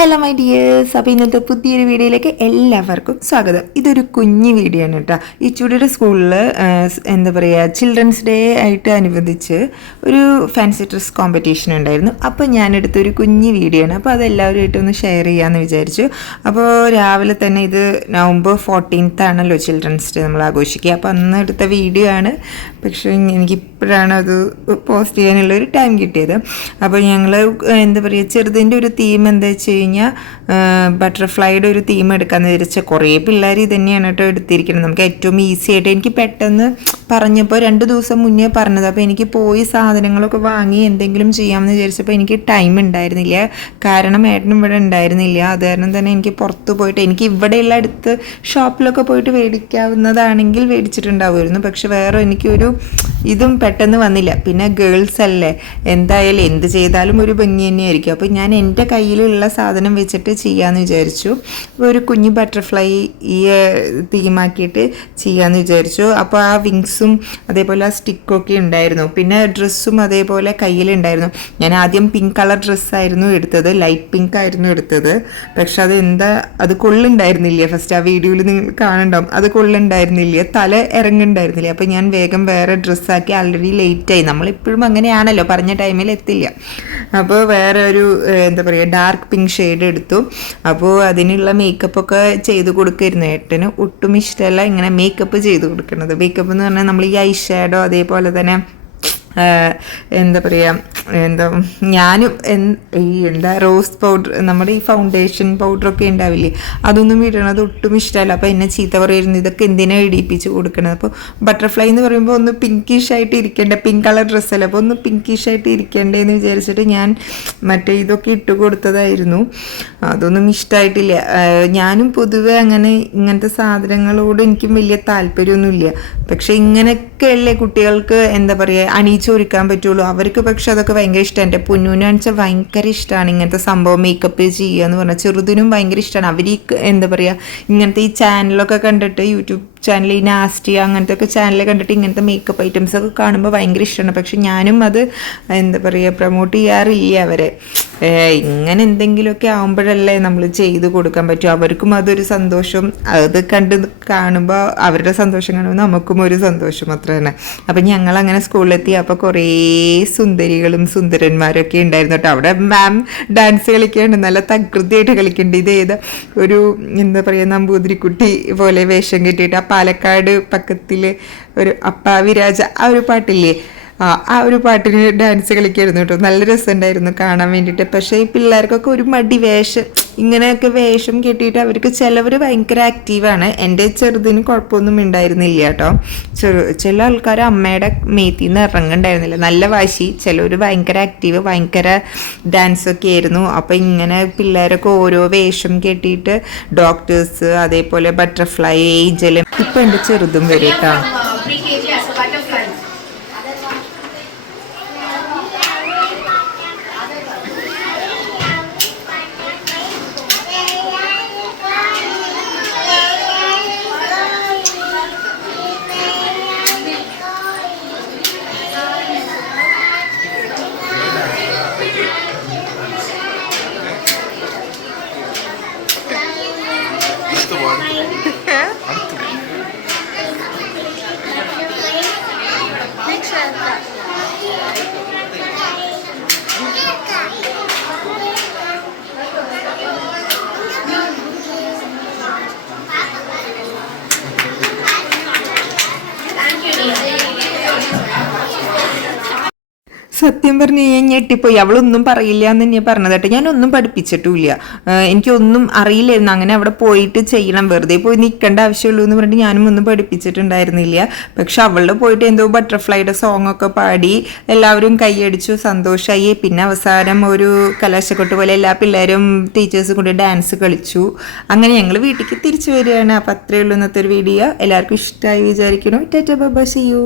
Hello my dears, അപ്പോൾ ഇന്നത്തെ പുതിയൊരു വീഡിയോയിലേക്ക് എല്ലാവർക്കും സ്വാഗതം. ഇതൊരു കുഞ്ഞു വീഡിയോ ആണ് കേട്ടോ. ഈ ചുടിയുടെ സ്കൂളിൽ എന്താ പറയുക, ചിൽഡ്രൻസ് ഡേ ആയിട്ട് അനുബന്ധിച്ച് ഒരു ഫാൻസി ഡ്രസ് കോമ്പറ്റീഷൻ ഉണ്ടായിരുന്നു. അപ്പോൾ ഞാനെടുത്തൊരു കുഞ്ഞു വീഡിയോ ആണ്. അപ്പോൾ അതെല്ലാവരുമായിട്ടൊന്ന് ഷെയർ ചെയ്യാമെന്ന് വിചാരിച്ചു. അപ്പോൾ രാവിലെ തന്നെ ഇത് നവംബർ 14th ആണല്ലോ ചിൽഡ്രൻസ് ഡേ നമ്മൾ ആഘോഷിക്കുക. അപ്പോൾ അന്ന് എടുത്ത വീഡിയോ ആണ്. പക്ഷേ എനിക്കിപ്പോഴാണ് അത് പോസ്റ്റ് ചെയ്യാനുള്ള ഒരു ടൈം കിട്ടിയത്. അപ്പോൾ ഞങ്ങൾ എന്താ പറയുക, ചെറുതിൻ്റെ ഒരു തീം എന്താ വെച്ച് കഴിഞ്ഞാൽ ബട്ടർഫ്ലൈയുടെ ഒരു തീം എടുക്കാമെന്ന് വിചാരിച്ചാൽ കുറേ പിള്ളേർ ഇത് തന്നെയാണ് കേട്ടോ എടുത്തിരിക്കുന്നത്. നമുക്ക് ഏറ്റവും ഈസി ആയിട്ട് എനിക്ക് പെട്ടെന്ന് പറഞ്ഞപ്പോൾ 2 ദിവസം മുന്നേ പറഞ്ഞത്. അപ്പോൾ എനിക്ക് പോയി സാധനങ്ങളൊക്കെ വാങ്ങി എന്തെങ്കിലും ചെയ്യാമെന്ന് വിചാരിച്ചപ്പോൾ എനിക്ക് ടൈം ഉണ്ടായിരുന്നില്ല. കാരണം ഏട്ടനും ഇവിടെ ഉണ്ടായിരുന്നില്ല. അത് കാരണം തന്നെ എനിക്ക് പുറത്ത് പോയിട്ട് എനിക്ക് ഇവിടെയുള്ള അടുത്ത് ഷോപ്പിലൊക്കെ പോയിട്ട് മേടിക്കാവുന്നതാണെങ്കിൽ മേടിച്ചിട്ടുണ്ടാവുമായിരുന്നു. പക്ഷെ വേറെ എനിക്കൊരു ഇതും പെട്ടെന്ന് വന്നില്ല. പിന്നെ ഗേൾസ് അല്ലേ, എന്തായാലും എന്ത് ചെയ്താലും ഒരു ഭംഗി തന്നെയായിരിക്കും. അപ്പോൾ ഞാൻ എൻ്റെ കയ്യിലുള്ള സാധനം വെച്ചിട്ട് ചെയ്യാമെന്ന് വിചാരിച്ചു. ഒരു കുഞ്ഞു ബട്ടർഫ്ലൈ ഈ തീമാക്കിയിട്ട് ചെയ്യാമെന്ന് വിചാരിച്ചു. അപ്പോൾ ആ വിങ്സും അതേപോലെ ആ സ്റ്റിക്കൊക്കെ ഉണ്ടായിരുന്നു. പിന്നെ ഡ്രസ്സും അതേപോലെ കയ്യിലുണ്ടായിരുന്നു. ഞാൻ ആദ്യം പിങ്ക് കളർ ഡ്രസ്സായിരുന്നു എടുത്തത്, ലൈറ്റ് പിങ്ക് ആയിരുന്നു എടുത്തത്. പക്ഷെ അത് കൊള്ളുണ്ടായിരുന്നില്ല. ഫസ്റ്റ് ആ വീഡിയോയിൽ നിങ്ങൾ കാണുന്നുണ്ടാവും, അത് കൊള്ളുണ്ടായിരുന്നില്ല, തല ഇറങ്ങുണ്ടായിരുന്നില്ല. അപ്പോൾ ഞാൻ വേഗം വേറെ ഡ്രസ്സാക്കി. ആൾറെഡി ലേറ്റായി, നമ്മളിപ്പോഴും അങ്ങനെയാണല്ലോ, പറഞ്ഞ ടൈമിൽ എത്തില്ല. അപ്പോൾ വേറെ ഒരു എന്താ പറയുക ഡാർക്ക് പിങ്ക് ഷെയ്ഡ് എടുത്തു. അപ്പോൾ അതിനുള്ള മേക്കപ്പൊക്കെ ചെയ്ത് കൊടുക്കുമായിരുന്നു. ഏട്ടന് ഒട്ടും ഇഷ്ടമല്ല ഇങ്ങനെ മേക്കപ്പ് ചെയ്ത് കൊടുക്കുന്നത്. മേക്കപ്പ് എന്ന് പറഞ്ഞാൽ നമ്മൾ ഈ ഐ ഷാഡോ അതേപോലെ തന്നെ എന്താ പറയുക, ഞാനും റോസ് പൗഡർ, നമ്മുടെ ഈ ഫൗണ്ടേഷൻ പൗഡറൊക്കെ ഉണ്ടാവില്ലേ, അതൊന്നും ഇടണത് ഒട്ടും ഇഷ്ടമല്ല. അപ്പോൾ എന്നെ ചീത്ത പറയുമായിരുന്നു, ഇതൊക്കെ എന്തിനാണ് ഇടിപ്പിച്ച് കൊടുക്കണത്. അപ്പോൾ ബട്ടർഫ്ലൈ എന്ന് പറയുമ്പോൾ ഒന്ന് പിങ്കിഷ് ആയിട്ട് ഇരിക്കേണ്ട, പിങ്ക് കളർ ഡ്രസ്സല്ല, അപ്പോൾ ഒന്ന് പിങ്കിഷ് ആയിട്ട് ഇരിക്കേണ്ടതെന്ന് വിചാരിച്ചിട്ട് ഞാൻ മറ്റേ ഇതൊക്കെ ഇട്ട് കൊടുത്തതായിരുന്നു. അതൊന്നും ഇഷ്ടമായിട്ടില്ല. ഞാനും പൊതുവെ ഇങ്ങനത്തെ സാധനങ്ങളോട് എനിക്കും വലിയ താല്പര്യമൊന്നുമില്ല. പക്ഷെ ഇങ്ങനെയൊക്കെയല്ലേ കുട്ടികൾക്ക് എന്താ പറയുക അണിയിച്ചൊരുക്കാൻ പറ്റുള്ളൂ. അവർക്ക് പക്ഷെ അതൊക്കെ ഭയങ്കര ഇഷ്ടമാണ്. എൻ്റെ പൊന്നൂനാണെന്ന് വെച്ചാൽ ഭയങ്കര ഇഷ്ടമാണ് ഇങ്ങനത്തെ സംഭവം, മേക്കപ്പ് ചെയ്യുക എന്ന് പറഞ്ഞാൽ. ചെറുതിനും ഭയങ്കര ഇഷ്ടമാണ്. അവർ ഈ എന്താ പറയുക ഇങ്ങനത്തെ ഈ ചാനലൊക്കെ കണ്ടിട്ട്, യൂട്യൂബ് ചാനൽ, ഈ നാസ്റ്റി അങ്ങനത്തെ ഒക്കെ ചാനൽ കണ്ടിട്ട് ഇങ്ങനത്തെ മേക്കപ്പ് ഐറ്റംസ് ഒക്കെ കാണുമ്പോൾ ഭയങ്കര ഇഷ്ടമാണ്. പക്ഷെ ഞാനും അത് എന്താ പറയുക പ്രൊമോട്ട് ചെയ്യാറില്ല അവരെ. ഇങ്ങനെ എന്തെങ്കിലുമൊക്കെ ആകുമ്പോഴല്ലേ നമ്മൾ ചെയ്ത് കൊടുക്കാൻ പറ്റും. അവർക്കും അതൊരു സന്തോഷം, അത് കാണുമ്പോൾ അവരുടെ സന്തോഷം കാണുമ്പോൾ നമുക്കും ഒരു സന്തോഷം അത്ര തന്നെ. അപ്പം ഞങ്ങൾ അങ്ങനെ സ്കൂളിലെത്തി. അപ്പോൾ കുറേ സുന്ദരികളും സുന്ദരന്മാരൊക്കെ ഉണ്ടായിരുന്നു കേട്ടോ. അവിടെ മാം ഡാൻസ് കളിക്കുകയാണ്, നല്ല തകൃതിയായിട്ട് കളിക്കുന്നുണ്ട്. ഇതേത് ഒരു എന്താ പറയുക നമ്പൂതിരിക്കുട്ടി പോലെ വേഷം കെട്ടിയിട്ട് ആ പാലക്കാട് പക്കത്തിൽ ഒരു അപ്പാവി രാജ ആ ഒരു പാട്ടില്ലേ, ആ ഒരു പാട്ടിന് ഡാൻസ് കളിക്കായിരുന്നു കേട്ടോ. നല്ല രസമുണ്ടായിരുന്നു കാണാൻ വേണ്ടിയിട്ട്. പക്ഷേ ഈ പിള്ളേർക്കൊക്കെ ഒരു മടി, ഇങ്ങനെയൊക്കെ വേഷം കെട്ടിയിട്ട് അവർക്ക് ചിലവർ ഭയങ്കര ആക്റ്റീവാണ്. എൻ്റെ ചെറുതിന് കുഴപ്പമൊന്നും ഉണ്ടായിരുന്നില്ല കേട്ടോ. ചില ആൾക്കാർ അമ്മയുടെ മേത്തിൽ നിന്ന് ഇറങ്ങുന്നുണ്ടായിരുന്നില്ല, നല്ല വാശി. ചിലവർ ഭയങ്കര ആക്റ്റീവ്, ഭയങ്കര ഡാൻസൊക്കെ ആയിരുന്നു. അപ്പോൾ ഇങ്ങനെ പിള്ളേരൊക്കെ ഓരോ വേഷം കെട്ടിയിട്ട് ഡോക്ടേഴ്സ്, അതേപോലെ ബട്ടർഫ്ലൈ, ഏഞ്ചലും. ഇപ്പം എൻ്റെ ചെറുതും വരും കേട്ടോ. സത്യം പറഞ്ഞ് ഞാൻ ഞെട്ടിപ്പോയി. അവളൊന്നും പറയില്ല എന്ന് തന്നെയാണ് പറഞ്ഞത് കേട്ടോ. ഞാനൊന്നും പഠിപ്പിച്ചിട്ടുമില്ല, എനിക്കൊന്നും അറിയില്ലായിരുന്നു. അങ്ങനെ അവിടെ പോയിട്ട് ചെയ്യണം, വെറുതെ പോയി നിൽക്കേണ്ട ആവശ്യമുള്ളൂ എന്ന് പറഞ്ഞിട്ട് ഞാനും ഒന്നും പഠിപ്പിച്ചിട്ടുണ്ടായിരുന്നില്ല. പക്ഷെ അവളുടെ പോയിട്ട് എന്തോ ബട്ടർഫ്ലൈയുടെ സോങ് ഒക്കെ പാടി എല്ലാവരും കൈയടിച്ചു, സന്തോഷമായി. പിന്നെ അവസാനം ഒരു കലാശക്കൊട്ട് പോലെ എല്ലാ പിള്ളേരും ടീച്ചേഴ്സും കൂടി ഡാൻസ് കളിച്ചു. അങ്ങനെ ഞങ്ങൾ വീട്ടിലേക്ക് തിരിച്ചു വരികയാണ്. അപ്പം അത്രയേ ഉള്ളൂ ഇന്നത്തെ ഒരു വീഡിയോ. എല്ലാവർക്കും ഇഷ്ടമായി വിചാരിക്കുന്നു. Tata bye bye, see U.